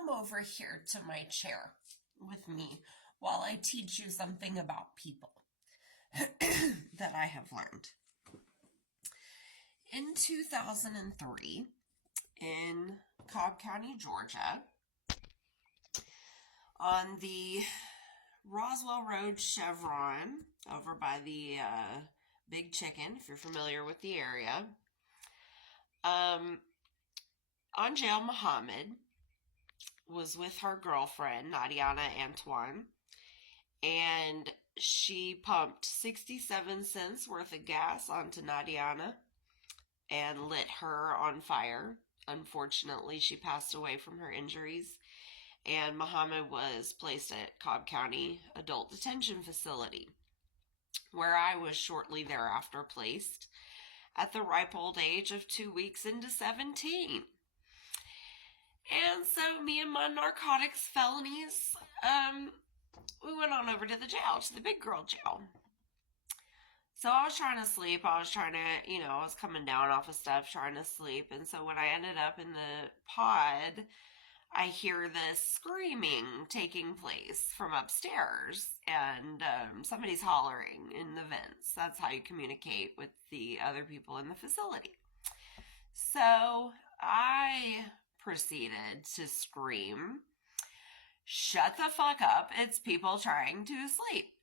come over here to my chair with me while I teach you something about people that I have learned. In 2003, in Cobb County, Georgia, on the Roswell Road Chevron over by the Big Chicken, if you're familiar with the area, Angel Muhammad was with her girlfriend, Nadiana Antoine, and she pumped 67 cents worth of gas onto Nadiana and lit her on fire. Unfortunately, she passed away from her injuries, and Muhammad was placed at Cobb County Adult Detention Facility, where I was shortly thereafter placed at the ripe old age of 2 weeks into 17. And so me and my narcotics felonies, we went on over to the jail, to the big girl jail. So I was trying to sleep. I was coming down off of stuff, trying to sleep. And so when I ended up in the pod, I hear this screaming taking place from upstairs, and somebody's hollering in the vents. That's how you communicate with the other people in the facility. So I proceeded to scream, "Shut the fuck up, it's people trying to sleep."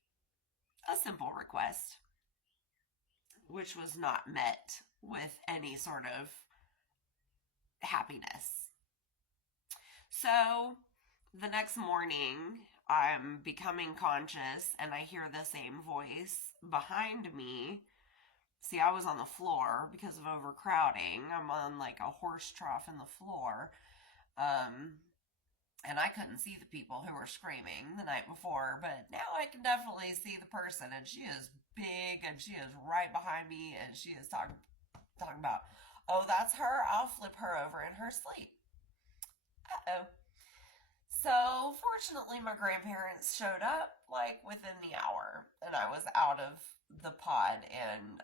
A simple request, which was not met with any sort of happiness. So the next morning, I'm becoming conscious and I hear the same voice behind me. See, I was on the floor because of overcrowding. I'm on like a horse trough in the floor. And I couldn't see the people who were screaming the night before, but now I can definitely see the person, and she is big and she is right behind me, and she is talking about, "Oh, that's her. I'll flip her over in her sleep." Uh-oh. So, fortunately, my grandparents showed up like within the hour, and I was out of the pod and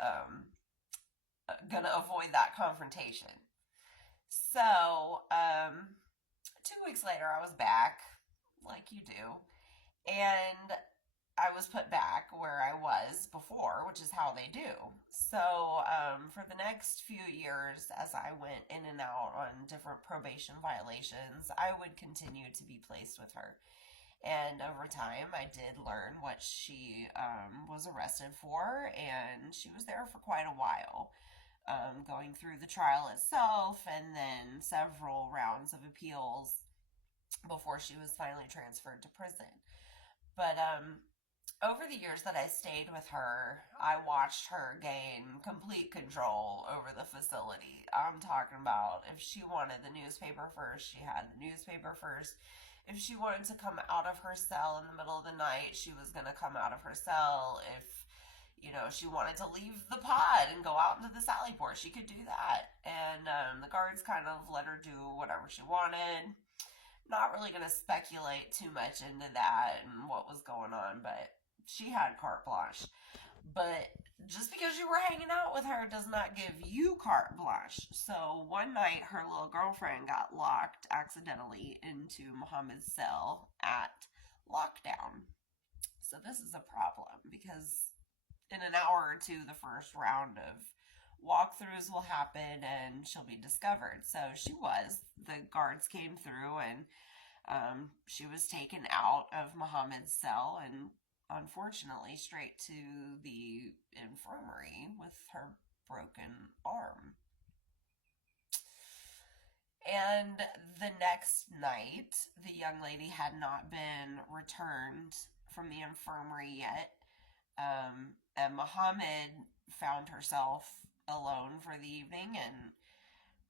gonna avoid that confrontation. So, 2 weeks later, I was back, like you do, and I was put back where I was before, which is how they do. So, for the next few years, as I went in and out on different probation violations, I would continue to be placed with her. And over time, I did learn what she was arrested for, and she was there for quite a while, going through the trial itself and then several rounds of appeals before she was finally transferred to prison. But over the years that I stayed with her, I watched her gain complete control over the facility. I'm talking about, if she wanted the newspaper first, she had the newspaper first. If she wanted to come out of her cell in the middle of the night, she was going to come out of her cell. If she wanted to leave the pod and go out into the sally port, she could do that. And the guards kind of let her do whatever she wanted. Not really going to speculate too much into that and what was going on, but she had carte blanche. But just because you were hanging out with her does not give you carte blanche. So one night, her little girlfriend got locked accidentally into Muhammad's cell at lockdown. So this is a problem, because in an hour or two, the first round of walkthroughs will happen and she'll be discovered. So she was. The guards came through and she was taken out of Muhammad's cell and unfortunately straight to the infirmary with her broken arm. And the next night, the young lady had not been returned from the infirmary yet. And Muhammad found herself alone for the evening, and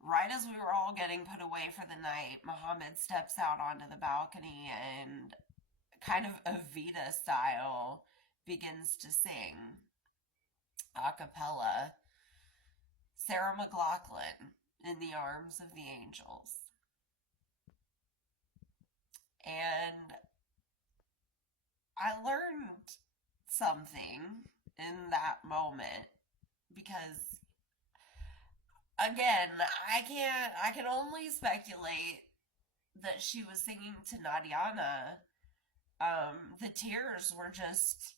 right as we were all getting put away for the night, Muhammad steps out onto the balcony and, kind of Evita style, begins to sing a cappella, Sarah McLachlan, "In the Arms of the Angels." And I learned something in that moment, because again, I can only speculate that she was singing to Nadiana, the tears were just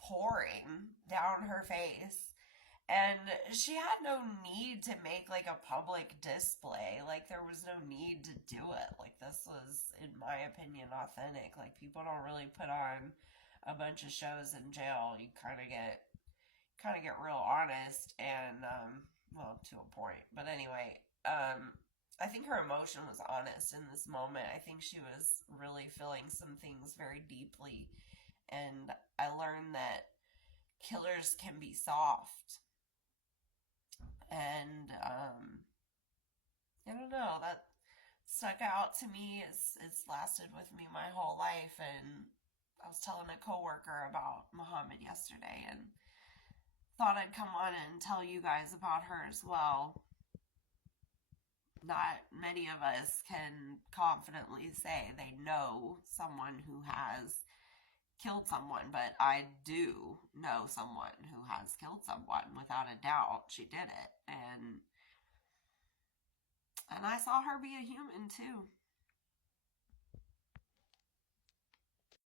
pouring down her face. And she had no need to make like a public display. Like, there was no need to do it. Like, this was, in my opinion, authentic. Like, people don't really put on a bunch of shows in jail. You kind of get real honest, and well, to a point. But anyway, I think her emotion was honest in this moment. I think she was really feeling some things very deeply, and I learned that killers can be soft. And I don't know, that stuck out to me. It's lasted with me my whole life. And I was telling a coworker about Muhammad yesterday, and thought I'd come on and tell you guys about her as well. Not many of us can confidently say they know someone who has killed someone, but I do know someone who has killed someone without a doubt. She did it, and I saw her be a human too.